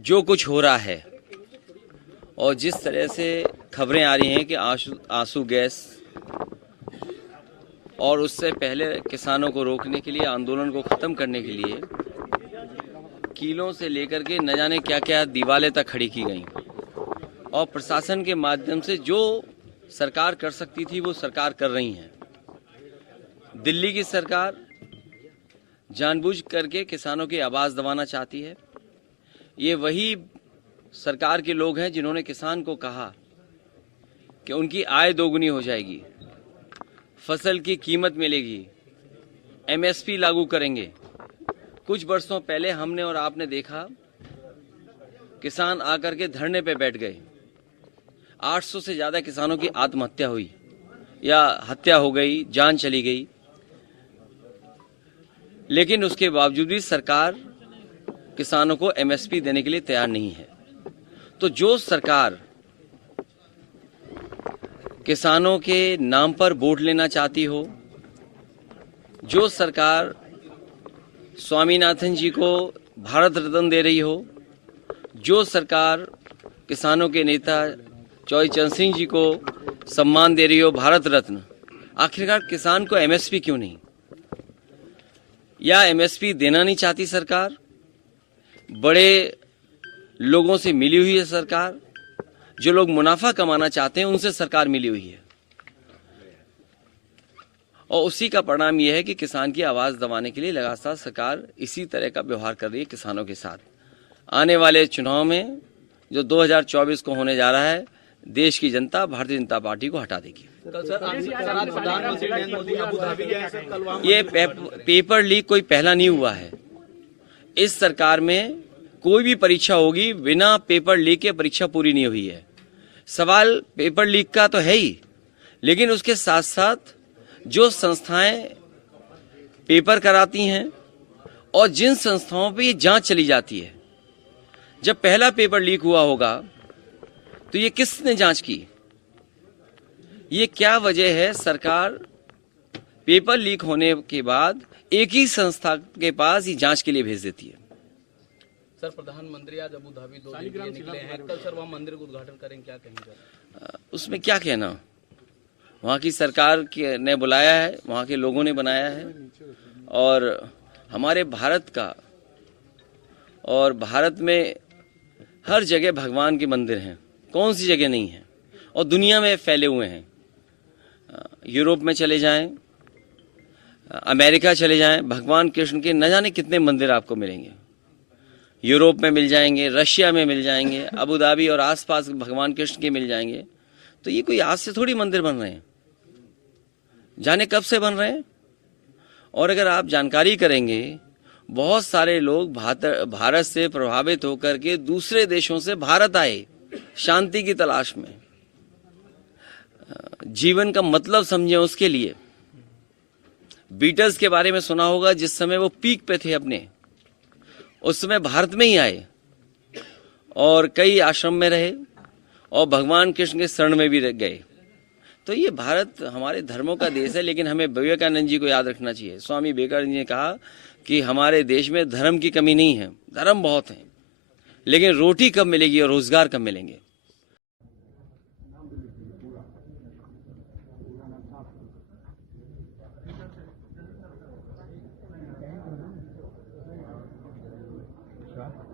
जो कुछ हो रहा है और जिस तरह से खबरें आ रही हैं कि आंसू गैस और उससे पहले किसानों को रोकने के लिए, आंदोलन को खत्म करने के लिए कीलों से लेकर के न जाने क्या क्या दीवारें तक खड़ी की गई और प्रशासन के माध्यम से जो सरकार कर सकती थी वो सरकार कर रही है। दिल्ली की सरकार जानबूझ करके किसानों की आवाज़ दबाना चाहती है। ये वही सरकार के लोग हैं जिन्होंने किसान को कहा कि उनकी आय दोगुनी हो जाएगी, फसल की कीमत मिलेगी, एमएसपी लागू करेंगे। कुछ वर्षों पहले हमने और आपने देखा किसान आकर के धरने पे बैठ गए। 800 से ज़्यादा किसानों की आत्महत्या हुई या हत्या हो गई, जान चली गई, लेकिन उसके बावजूद भी सरकार किसानों को एमएसपी देने के लिए तैयार नहीं है। तो जो सरकार किसानों के नाम पर वोट लेना चाहती हो, जो सरकार स्वामीनाथन जी को भारत रत्न दे रही हो, जो सरकार किसानों के नेता चौधरी चरण सिंह जी को सम्मान दे रही हो, भारत रत्न, आखिरकार किसान को एमएसपी क्यों नहीं? या एमएसपी देना नहीं चाहती सरकार? बड़े लोगों से मिली हुई है सरकार, जो लोग मुनाफा कमाना चाहते हैं उनसे सरकार मिली हुई है और उसी का परिणाम यह है कि किसान की आवाज़ दबाने के लिए लगातार सरकार इसी तरह का व्यवहार कर रही है किसानों के साथ। आने वाले चुनाव में जो 2024 को होने जा रहा है, देश की जनता भारतीय जनता पार्टी को हटा देगी। ये पेपर लीक कोई पहला नहीं हुआ है। इस सरकार में कोई भी परीक्षा होगी, बिना पेपर लीक के परीक्षा पूरी नहीं हुई है। सवाल पेपर लीक का तो है ही, लेकिन उसके साथ साथ जो संस्थाएं पेपर कराती हैं और जिन संस्थाओं पे ये जांच चली जाती है, जब पहला पेपर लीक हुआ होगा तो ये किसने जांच की? ये क्या वजह है सरकार पेपर लीक होने के बाद एक ही संस्था के पास ये जांच के लिए भेज देती है? सर, प्रधानमंत्री आज अबू धाबी 2 दिन के लिए निकले हैं, कल सर वहाँ मंदिर का उद्घाटन करेंगे, क्या कहेंगे? उसमें क्या कहना, वहाँ की सरकार ने बुलाया है, वहाँ के लोगों ने बनाया है और हमारे भारत का, और भारत में हर जगह भगवान के मंदिर हैं, कौन सी जगह नहीं है, और दुनिया में फैले हुए हैं। यूरोप में चले जाएं, अमेरिका चले जाएं, भगवान कृष्ण के न जाने कितने मंदिर आपको मिलेंगे। यूरोप में मिल जाएंगे, रशिया में मिल जाएंगे, अबू धाबी और आसपास भगवान कृष्ण के मिल जाएंगे। तो ये कोई आज से थोड़ी मंदिर बन रहे हैं, जाने कब से बन रहे हैं। और अगर आप जानकारी करेंगे, बहुत सारे लोग भारत से प्रभावित होकर के दूसरे देशों से भारत आए शांति की तलाश में, जीवन का मतलब समझे उसके लिए। बीटल्स के बारे में सुना होगा, जिस समय वो पीक पे थे अपने, उस समय भारत में ही आए और कई आश्रम में रहे और भगवान कृष्ण के शरण में भी गए। तो ये भारत हमारे धर्मों का देश है, लेकिन हमें विवेकानंद जी को याद रखना चाहिए। स्वामी विवेकानंद जी ने कहा कि हमारे देश में धर्म की कमी नहीं है, धर्म बहुत है, लेकिन रोटी कब मिलेगी और रोजगार कब मिलेंगे। अच्छा।